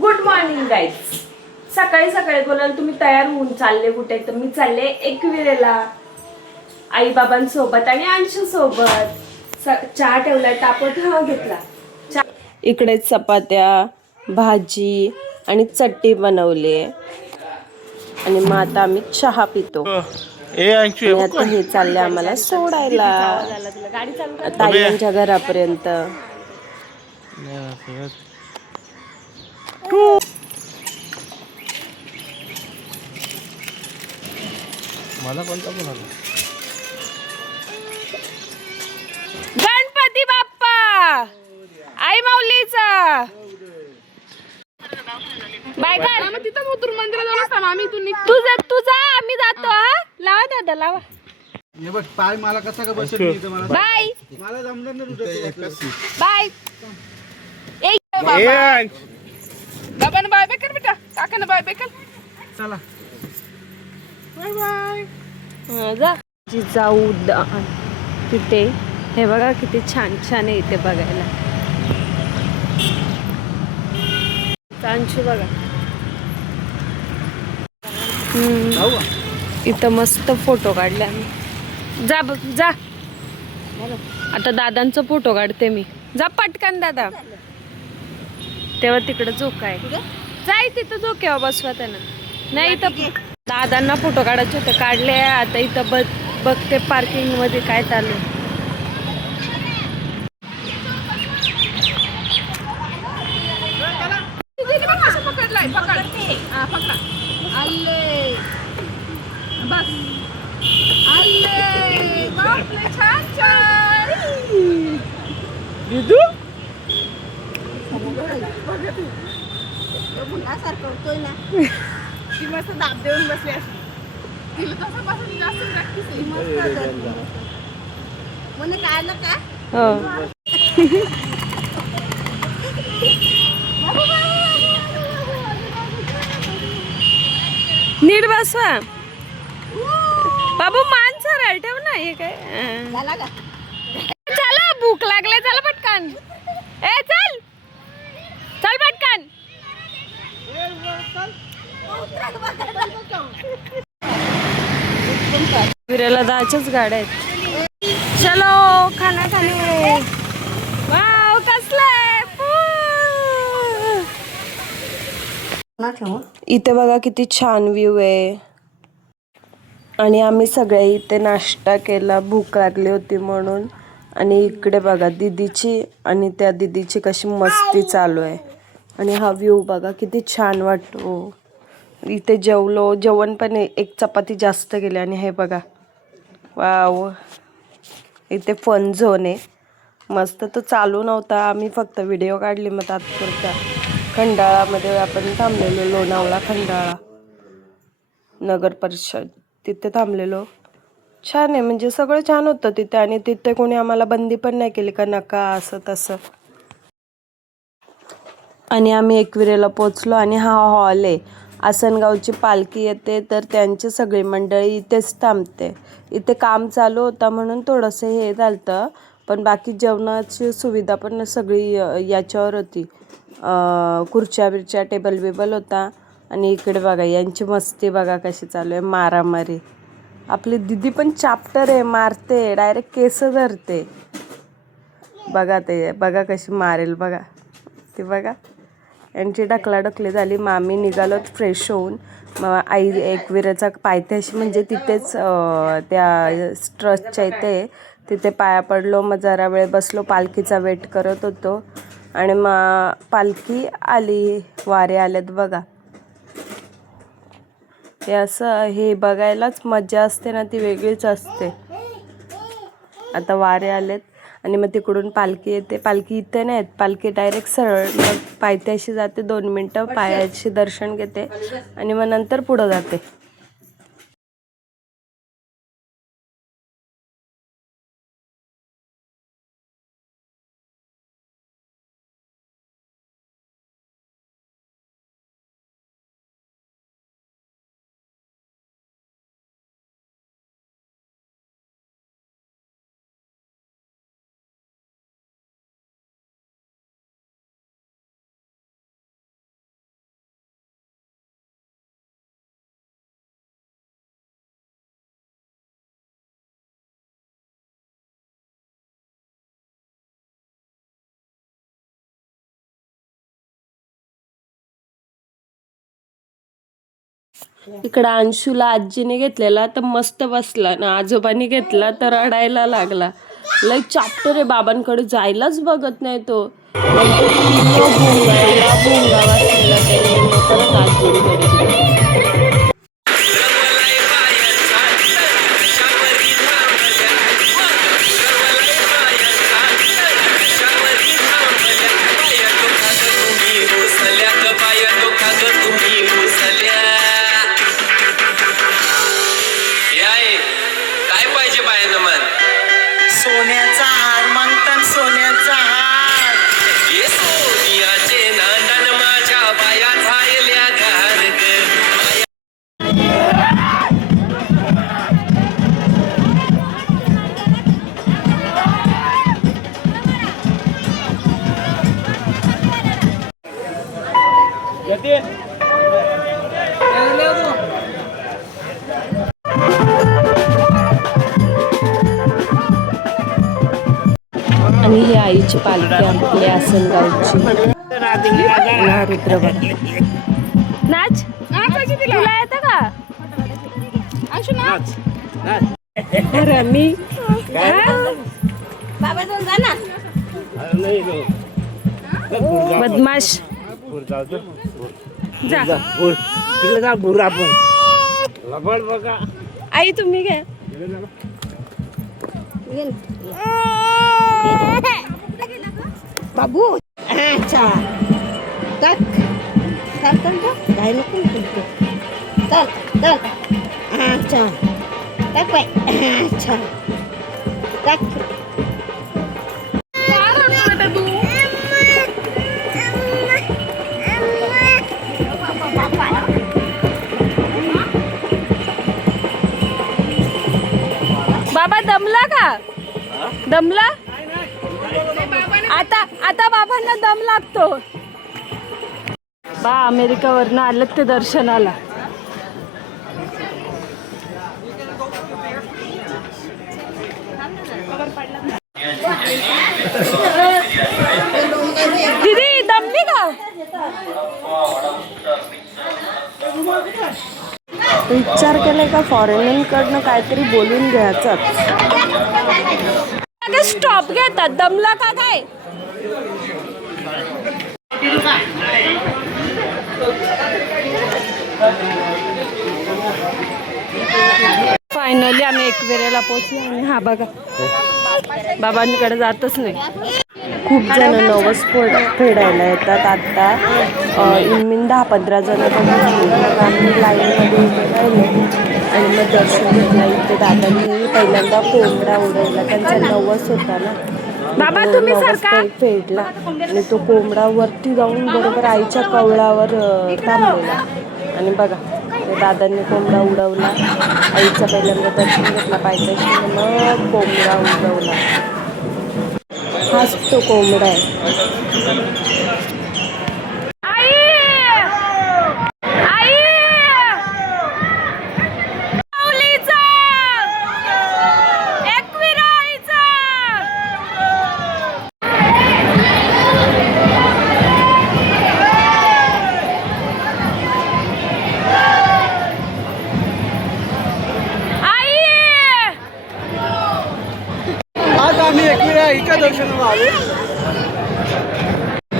Good morning guys सकाळी सकाळी बोलाल तुम्ही तयार होऊन चालले कुठे? तर मी चालले एकविरेला. आई बाबांसोबत आणि अंशू सोबत चहा ठेवलाय तापत हा घेतला. चहा इकडे चपात्या भाजी आणि चट्टी बनवली. आणि मग आता आम्ही चहा पितो. आता हे चालले आम्हाला सोडायला. ताई यांच्या घरापर्यंत. मला कोणता पण आला? गणपती बाप्पा! आई माऊलीचा! बाय तिथं उतरून मंदिरात जाऊन असताना आम्ही इथून तुझा तुझा आम्ही जातो हा. लावा दादा लावा. हे बघ पाय मला कसा का बसेल मी इथं मला? बाय. मला जमणार नाही तुझं तू बाय. ए ऐंशी बाबानं बाय बेटा काकानं बाय चला. Bye bye. हा, जा. जाऊ तिथे. हे बघा किती छान छान आहे इथे बघायला. चांशू बघा? इथं मस्त फोटो काढले आम्ही. जा बघ जा. आता दादांचा फोटो काढते मी. जा पटकन दादा. तेव्हा तिकडं झोक आहे. जाय तिथं झोक्यावर बसवा त्यांना. नाही इथं दादांना फोटो काढायचे होते काढले आता इथं बघ बघते पार्किंगमध्ये काय चालू आहे. तिने बघ कसं पकडलाय पकड हा पकडा आले बस आले बापरे छान छान ती मस्त दाब देऊन बसली अशी. तिला तसं बसून जास्त प्रॅक्टिस आहे. म्हणे काय का? हो. नीट बसवा. बाबू मान सरळ ठेव ना हे काय? हा. चला भूक लागले चला पटकन. ए चल. चल पटकन. फिरायला जायच्याच गाड्या आहेत. चलो खाना खाणे वाव कसलंय इथे बघा किती छान व्ह्यू आहे. आणि आम्ही सगळे इथे नाश्ता केला भूक लागली होती म्हणून. आणि इकडे बघा दिदीची आणि त्या दिदीची कशी मस्ती चालू आहे. आणि हा व्ह्यू बघा किती छान वाटतो. इथे जेवलो जेवण पण एक चपाती जास्त केली आणि हे बघा. वाव. इथे फन झोन आहे. मस्त तो चालू नव्हता आम्ही फक्त व्हिडिओ काढले मग तात्पुरता. खंडाळामध्ये आपण थांबलेलो लोणावळा खंडाळा. नगर परिषद. तिथे थांबलेलो. छान आहे म्हणजे सगळं छान होतं तिथे आणि तिथे कोणी आम्हाला बंदी पण नाही केली का नका असं तसं. आणि आम्ही एकविरेला पोचलो आणि हा हॉल आहे. आसनगावची पालखी येते तर त्यांची सगळी मंडळी इथेच थांबते. इथे काम चालू होता म्हणून थोडंसं हे झालं पण बाकी जेवणाची सुविधा पण सगळी याच्यावर होती. खुर्च्या बिरच्या टेबल बिबल होता. आणि इकडे बघा यांची मस्ती बघा कशी चालू आहे मारामारी. आपली दिदी पण चाप्टर आहे मारते डायरेक्ट केस धरते. बघा ते बघा कशी मारेल बघा. ती बघा. यांची ढकलाढकली झाली. मामी निघालो फ्रेश होऊन. मग आई एकविराचा पायथ्याशी म्हणजे तिथेच त्या ट्रस्टच्या इथे तिथे पाया पडलो. मग जरा वेळ बसलो. पालखीचा वेट करत होतो. आणि मग पालखी आली. वारे आलेत बघा. हे असं हे बघायलाच मजा असते ना ती वेगळीच असते. आता वारे आलेत. आणि मग तिकडून पालखी येते. पालखी इथे नाही येत. पालखी डायरेक्ट सरळ. मग पायथ्याशी जाते दोन मिनटं पायाशी दर्शन घेते आणि मग नंतर पुढं जाते. इकडं अंशूला आजीने घेतलेला तर मस्त बसला. ना आजोबांनी घेतला तर रडायला लागला. लय चाप्टर आहे बाबांकडे जायलाच बघत नाही तो. नंतर इतकं भुंगायला आईची पालखी आसनगावची. नाच? तुला येतं का? अंशू नाच. अरे मी बाबा जाऊन जा ना. बदमाश. जा तिकडे जा भूर आपण. लबड बघा. आई तुम्ही घ्या. बाबू अच्छा टाक चल चल चल काय नको नको. चल चल अच्छा टाक बाय अच्छा टाक बाबा दमला का दमला आता आता बाबांना दम लागतो. बा अमेरिकावरनं आलं ते दर्शनाला. दीदी दमली का विचार केलाय का फॉरेनकडनं काहीतरी बोलून घ्यायचं? स्टॉप घेतात दमला का काय? फायनली आम्ही एकवेरेला पोहोचलो आणि हा बघा बाबांकडे जातच नाही. खूप जण नवस फोड फेडायला येतात आता. अ, इनमिन दहा पंधरा जण मग आम्ही लाईनमध्ये उभे राहिले आणि मग दर्शन घेतलं इथे दादांनी पहिल्यांदा कोंबडा उडवला. त्यांचा नवस होता ना. बाबा तुम्ही फेडला आणि तो कोंबडा वरती जाऊन बरोबर आईच्या कवळावर थांबलेला. आणि बघा दादांनी कोंबडा उडवला. आईचा पहिल्यांदा दर्शन घेतला पायथ्याशी मग कोंबडा उडवला. हाच तो कोंबडा आहे. दर्शनाला आलो.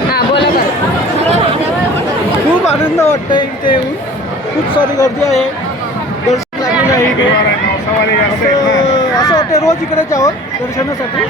हा बोला खूप आनंद वाटतोय इथे येऊन. खूप सारी गर्दी आहे. दर्शन लागलेलं आहे इथे. असं वाटतं रोज इकडेच आहोत दर्शनासाठी.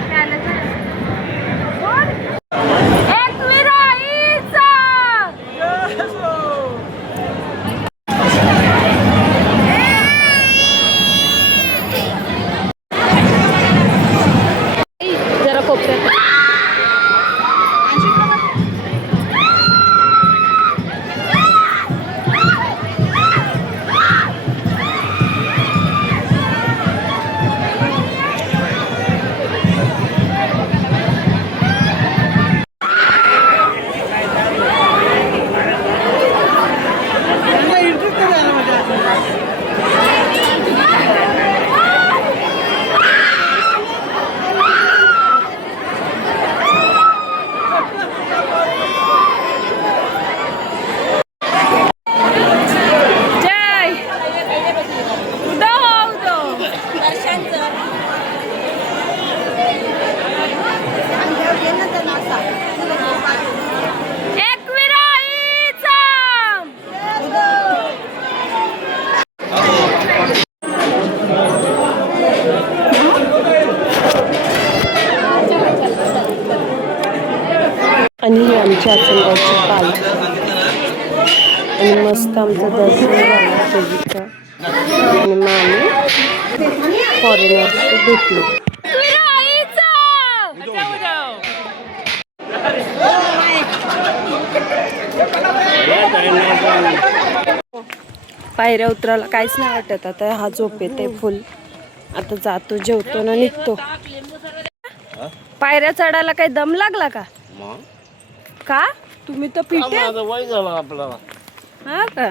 आमचं दर्शन झालं देवीचं आणि मग आम्ही फॉरेनर्सची भेटलो. पायऱ्या उतरायला काहीच नाही वाटत. आता हा झोप येते फुल. आता जातो जेवतो ना निघतो. पायऱ्या चढायला काही दम लागला का? का? तुम्ही तर पिटे वय झालं आपल्याला. हा का?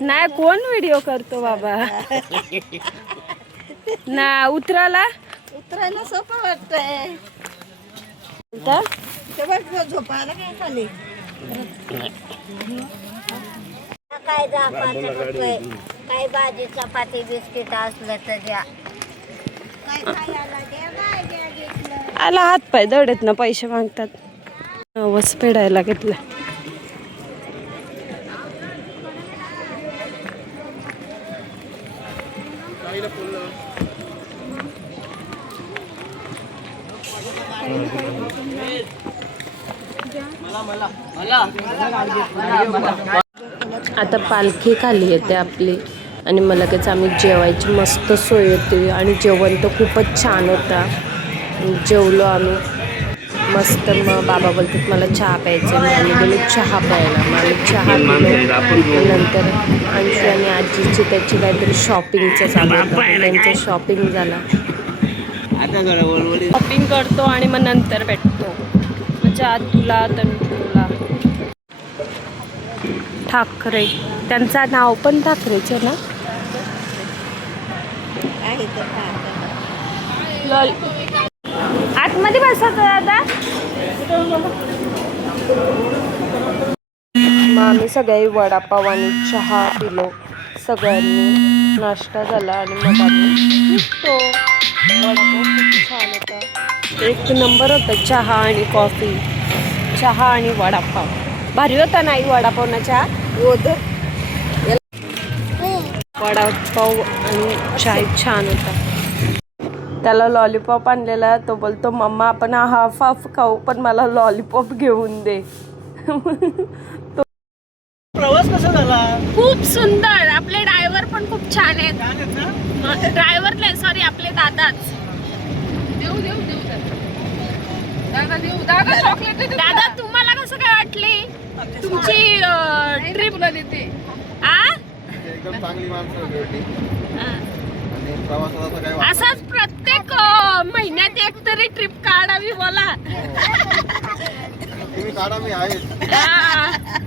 नाही कोण व्हिडिओ करतो बाबा? ना उतराला? उतरायला सोपं वाटतंय. उतर? ते बघ झोपायला काय खाली? काय दहा पाच रुपये काही भाजी चपाती बिस्किट असलं तर द्या. आला हात पाय दडत ना पैसे मागतात. वस फेडायला घेतलं. आता पालखी खाली येते आपली. आणि मग लगेच आम्ही जेवायची मस्त सोय होती. आणि जेवण तर खूपच छान होता. जेवलो आम्ही. मस्त मग बाबा बोलतात मला चहा प्यायचं मग आम्ही गेलो चहा प्यायला. मग आम्ही चहा पिलो. नंतर अंशू आणि आजीची त्याची काहीतरी शॉपिंगचं चालू त्यांचं शॉपिंग झाला. शॉपिंग करतो आणि मग नंतर भेटतो. म्हणजे तुला तंटूला ठाकरे. त्यांचं नाव पण ठाकरेच ना? लॉल. आतमध्ये बसत दादा मग आम्ही सगळे वडापाव आणि चहा पिलो. सगळ्यांनी नाश्ता झाला आणि मग आम्ही निघतो वडापाव खूप छान होता. एक नंबर होता चहा आणि कॉफी. चहा आणि वडापाव. भारी होता नाही वडापाव ना वडापाव आणि चाय छान होता. त्याला लॉलीपॉप आणलेला तो बोलतो मम्मा आपण हाफ हाफ खाऊ पण मला लॉलीपॉप घेऊन दे. प्रवास कसा झाला? खूप सुंदर. आपले ड्रायव्हर पण खूप छान आहेत. ड्रायव्हर नाही सॉरी आपले दादाच. देऊ देऊ देऊ दादा देऊ. दादा चॉकलेट दादा तुम्हाला कसं काय वाटली? तुमची ट्रिप देते. आ? एकदम चांगली माणसं भेटली आणि असाच प्रत्येक महिन्यात एक तरी ट्रिप काढावी बोला. तुम्ही काढा मी आहे. हा.